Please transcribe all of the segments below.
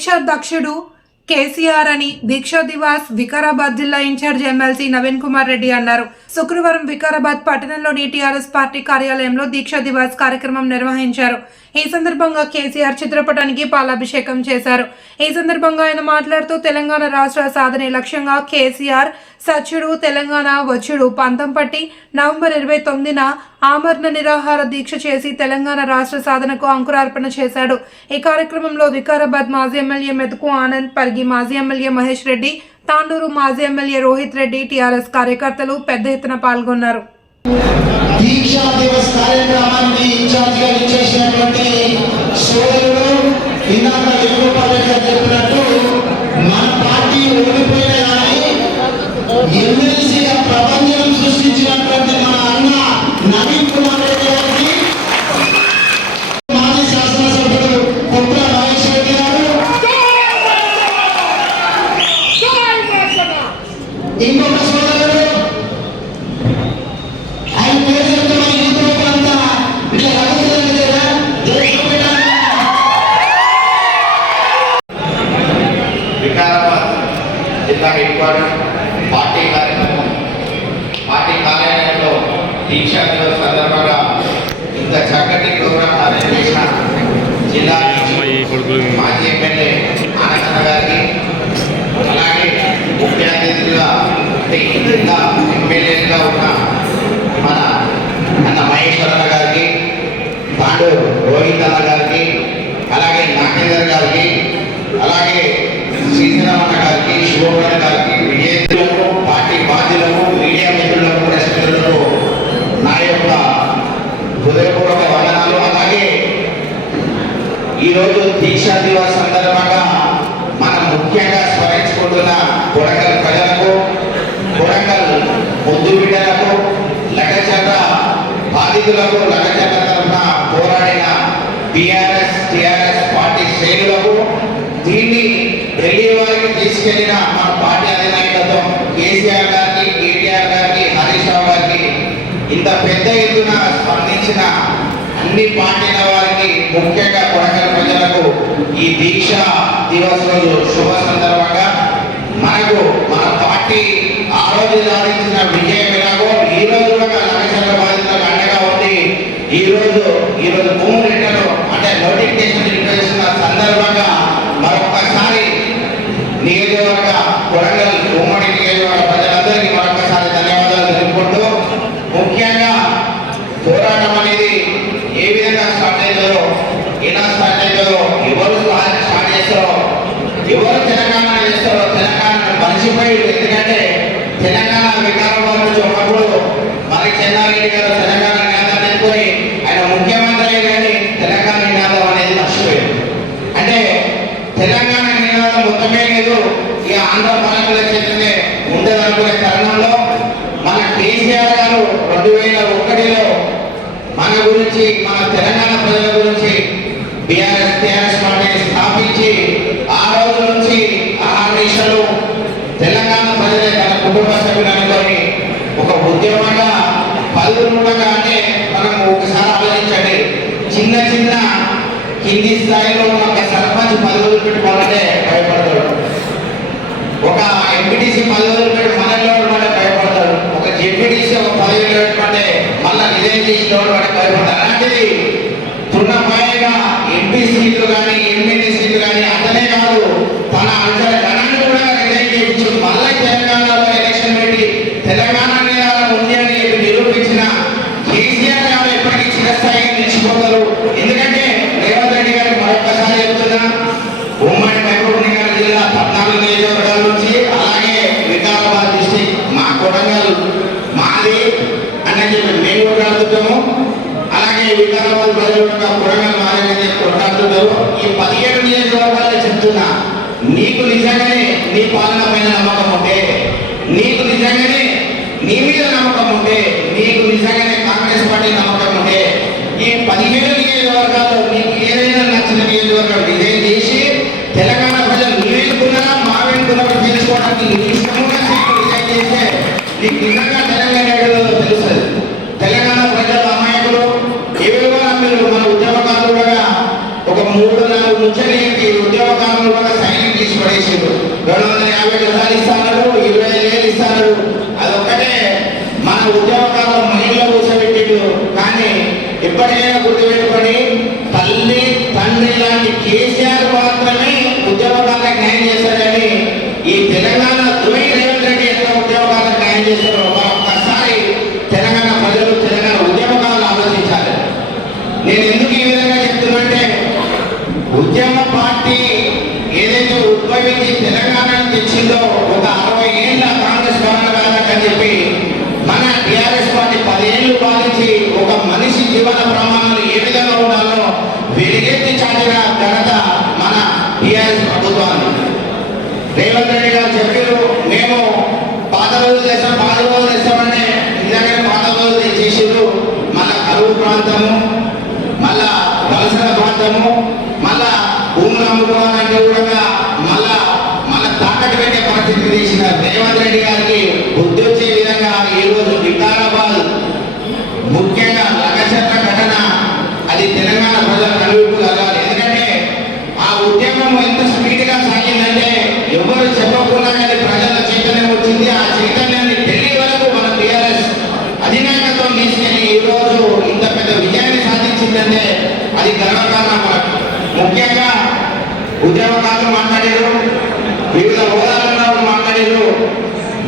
దీక్షాధ్యక్షుడు దక్షుడు కేసీఆర్ అని దీక్షా దివాస్ వికారాబాద్ జిల్లా ఇన్ఛార్జ్ ఎమ్మెల్సీ నవీన్ కుమార్ రెడ్డి అన్నారు. శుక్రవారం వికారాబాద్ పట్టణంలోని టీఆర్ఎస్ పార్టీ కార్యాలయంలో దీక్షా దివాస్ కార్యక్రమం నిర్వహించారు. ఈ సందర్భంగా కేసీఆర్ చిత్రపటానికి పాలాభిషేకం చేశారు. ఈ సందర్భంగా ఆయన మాట్లాడుతూ తెలంగాణ రాష్ట్ర సాధనే లక్ష్యంగా కేసీఆర్ సచ్యుడు తెలంగాణ వచ్చుడు. పంతం పట్టి నవంబర్ ఇరవై తొమ్మిదిన ఆమరణ నిరాహార దీక్ష చేసి తెలంగాణ రాష్ట్ర సాధనకు అంకురార్పణ చేశాడు. ఈ కార్యక్రమంలో వికారాబాద్ మాజీ ఎమ్మెల్యే మెతుకు ఆనంద్ పరిగి మాజీ ఎమ్మెల్యే మహేష్ రెడ్డి తాండూరు మాజీ ఎమ్మెల్యే రోహిత్ రెడ్డి టీఆర్ఎస్ కార్యకర్తలు పెద్ద ఎత్తున పాల్గొన్నారు. దీక్షా దివస్ కార్యక్రమాన్ని ఇన్ఛార్జిగా ఇచ్చేసినటువంటి సోదరుడు ఎమ్మెల్సీగా ప్రపంచం సృష్టించినటువంటి పార్టీ కార్యక్రమం పార్టీ కార్యాలయంలో దీక్షా సందర్భంగా ఇంత చక్కటి ప్రోగ్రాం చేసిన జిల్లా మాజీ ఎమ్మెల్యే ఆనందన్న గారికి అలాగే ముఖ్య అతిథులుగా అంటే ఈ జిల్లా ఎమ్మెల్యేలుగా ఉన్న మన అన్న మహేశ్వరన్న గారికి పాండు రోహిత్ అన్న గారికి అలాగే నాగేందర్ గారికి అలాగే శ్రీధరమన్న గారికి శివపురణ గారికి హృదయపూర్వక వందనాలు. అలాగే ఈరోజు దీక్షా దివస్ సందర్భంగా మనం ముఖ్యంగా స్మరించుకుంటున్న కొడంగల్ ప్రజలకు కొడంగల్ ముద్దు బిడ్డలకు లగచంద్ర బాధితులకు లగచంద్ర తరఫున పోరాడిన టిఆర్ఎస్ టిఆర్ఎస్ పార్టీ శ్రేణులకు దీన్ని ఢిల్లీ వారికి తీసుకెళ్ళిన మన పార్టీ అధినాయకత్వం కేసీఆర్ గారు కేటీఆర్ గారికి హరీష్ రావు గారికి ఇంత పెద్ద ఎత్తున స్పందించిన అన్ని పార్టీల వారికి ముఖ్యంగా కొడకల ప్రజలకు ఈ దీక్ష దివస్ రోజు శుభ సందర్భంగా. మనకు మన పార్టీ ఆ రోజు సాధించిన విజయం ఎలాగో ఈ రోజు కూడా లక్షల బాధితులకు అండగా ఉంది. ఈ రోజు ఈ రోజు భూమి రిటర్న్ అంటే నోటిఫికేషన్ నిర్వహిస్తున్న సందర్భంగా మరొకసారి నియోజకవర్గ కొడంగల్ ఉమ్మడి నియోజకవర్గ ప్రజలందరికీ మరొకసారి ధన్యవాదాలు తెలుపుకుంటూ ముఖ్యంగా పోరాటం అనేది ఏ విధంగా స్టార్ట్ అయిందో ఎలా స్టార్ట్ అయిందో ఎవరు స్టార్ట్ స్టార్ట్ చేస్తారో ఎవరు తెలంగాణ చేస్తారో తెలంగాణ మర్చిపోయి ఎందుకంటే తెలంగాణ వికారాబాద్ నుంచి ఒకప్పుడు మరి చెన్నారెడ్డి గారు తెలంగాణ నినాదం అనుకొని ఆయన ముఖ్యమంత్రి అయ్యి కానీ తెలంగాణ నినాదం అనేది మర్చిపోయాడు అంటే తెలంగాణ నినాదం మొత్తమే లేదు. ఈ ఆంధ్ర పాలకుల చేతనే ఉండదనుకునే తరుణంలో మన కేసీఆర్ గారు రెండు వేల ఒకటిలో మన గురించి మన తెలంగాణ ప్రజల గురించి బీఆర్ఎస్ టీఆర్ఎస్ పార్టీని స్థాపించి ఆ రోజు నుంచి ఆరు తెలంగాణ ప్రజలే తన కుటుంబ సభ్యులు అనుకొని ఒక ఉద్యమంగా పలువురుగా అంటే మనం ఒకసారి ఆలోచించండి. చిన్న చిన్న కింది స్థాయిలో ఉన్న ఒక సర్పంచ్ పదవులు పెట్టుకోవాలంటే భయపడతాడు ఒక ఎంపీటీసీ పదవులు పెట్టి మనలో వాడే భయపడతాడు ఒక జెడ్పీటీసీ ఒక పదవి పెట్టుకుంటే మళ్ళా రిజైన్ చేసిన వాడికి అలాంటిది ఎంపీ సీట్లు కానీ ఎమ్మెల్యే సీట్లు కానీ అతనే కాదు. తన అంచన ధనాన్ని కూడా రిజైన్ మళ్ళీ తెలంగాణలో ఎలక్షన్ పెట్టి తెలంగాణ ఉంది అని నిరూపించిన కేసీఆర్ గారు ఎప్పటికీ చిరస్థాయిగా నిలిచిపోతారు. ఎందుకంటే రేవంత్ రెడ్డి గారికి మరొకసారి చెప్తున్నా ఉమ్మడి మహబూబ్ నగర్ జిల్లా పద్నాలుగు నియోజకవర్గాల నుంచి అలాగే వికారాబాద్ డిస్టిక్ మా కొడంగల్ మాది అని చెప్పి మేము కొట్లాడుతుంటాము అలాగే వికారాబాద్ ప్రజల యొక్క కొడంగల్ మాది అని ఈ పదిహేడు నియోజకవర్గాల్లో చెప్తున్నా నీకు నిజంగానే నీ పాలన పైన నమ్మకం ఉంటే నీకు నిజంగానే నీ మీద నమ్మకం ఉంటే నీకు నిజంగానే కాంగ్రెస్ పార్టీ నమ్మకం ఉంటే ఈ పదిహేడు నియోజకవర్గాల్లో నీకు ఏదైనా నచ్చిన నియోజకవర్గం డిజైన్ చేసి తెలంగాణ ప్రజలు నువ్వేనుకున్నారా మావేనుకున్నారా తెలుసుకోవడానికి నీ ఇష్టముగా డిజైన్ చేస్తే నీకు నిజంగా తెలంగాణ తెలుస్తుంది. మూడు నాలుగు ముచ్చటి ఉద్యోగకారులు కూడా సైన్యం తీసి పడేసారు రెండు వందల యాభై గజాలు ఇస్తాను ఇరవై వేలు ఇస్తాను అదొక్కటే మన ఉద్యోగకారులు మనీలో కూర్చోబెట్టిడు కానీ ఇప్పటికైనా గుర్తుపెట్టుకొని తల్లి తండ్రి లాంటి కేసీఆర్ వారు ఉద్యమకారులు మాట్లాడారు. వివిధ హోదాలలో మాట్లాడారు.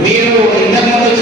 మీరు ఇంతకుముందు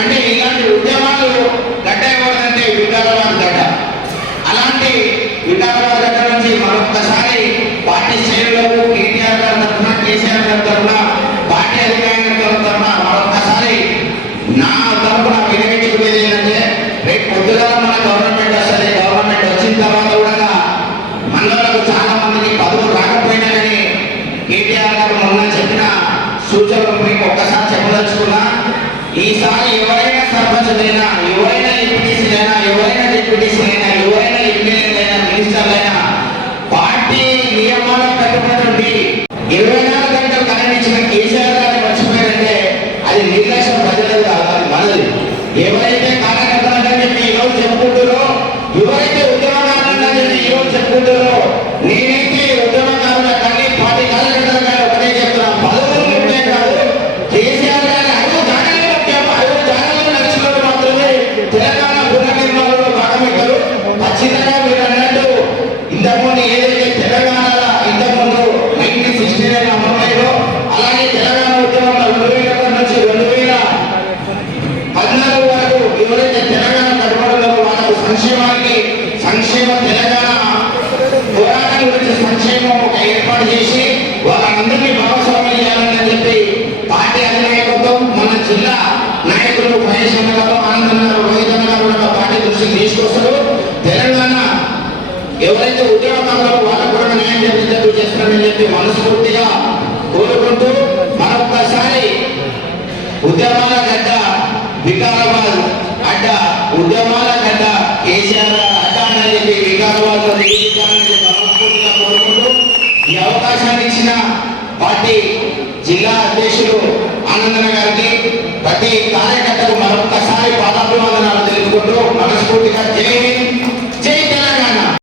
సంక్షేమానికి సంక్షేమ తెలంగాణ గురించి సంక్షేమం ఒక ఏర్పాటు చేసి వాళ్ళందరికీ భాగస్వామ్యం చేయాలని చెప్పి పార్టీ అధినాయకత్వం మన జిల్లా నాయకులు మహేష్ అన్న గారు ఆనంద్ గారు రోహిత్ అన్న గారు కూడా పార్టీ దృష్టికి తీసుకొస్తారు. తెలంగాణ ఎవరైతే ఉద్యోగంలో వాళ్ళకు కూడా న్యాయం జరిగేటట్టు చేస్తారని చెప్పి మనస్ఫూర్తిగా కోరుకుంటూ మరొక్కసారి ఉద్యమాల గడ్డ వికారాబాద్ అడ్డ ఉద్యమాల గడ్డ కేసీఆర్ అడ్డానని పార్టీ జిల్లా అధ్యక్షులు ఆనందన గారికి ప్రతి కార్యకర్తకు మరొకసారి పాదాభివందనాలు తెలుపుకుంటూ మనస్ఫూర్తిగా జై